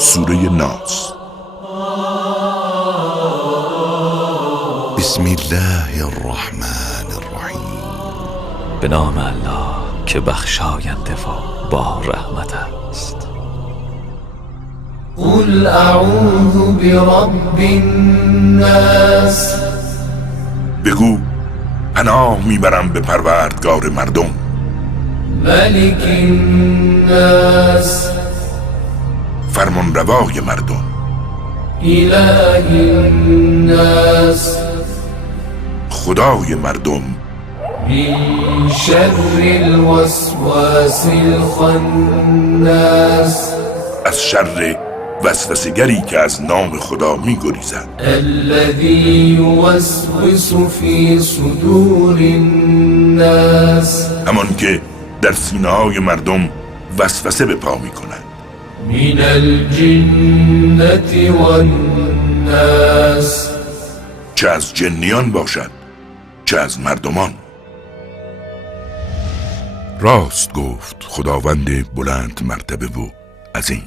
سوره ناس. بسم الله الرحمن الرحیم. به نام الله که بخشاینده و با رحمت است. قل اعوذ برب الناس. بگو پناه میبرم به پروردگار مردم. ملک الناس. فرمانروای مردم. اله الناس. خدای مردم. من شر الوسواس الخناس. از شر وسوسه‌گری که از نام خدا می‌گریزد. الذی یوسوس فی صدور الناس. همان که در سینه‌های مردم وسوسه به پا می‌کند. من الجنة والناس. چه از جنیان باشد چه از مردمان. راست گفت خداوند بلند مرتبه و عظیم.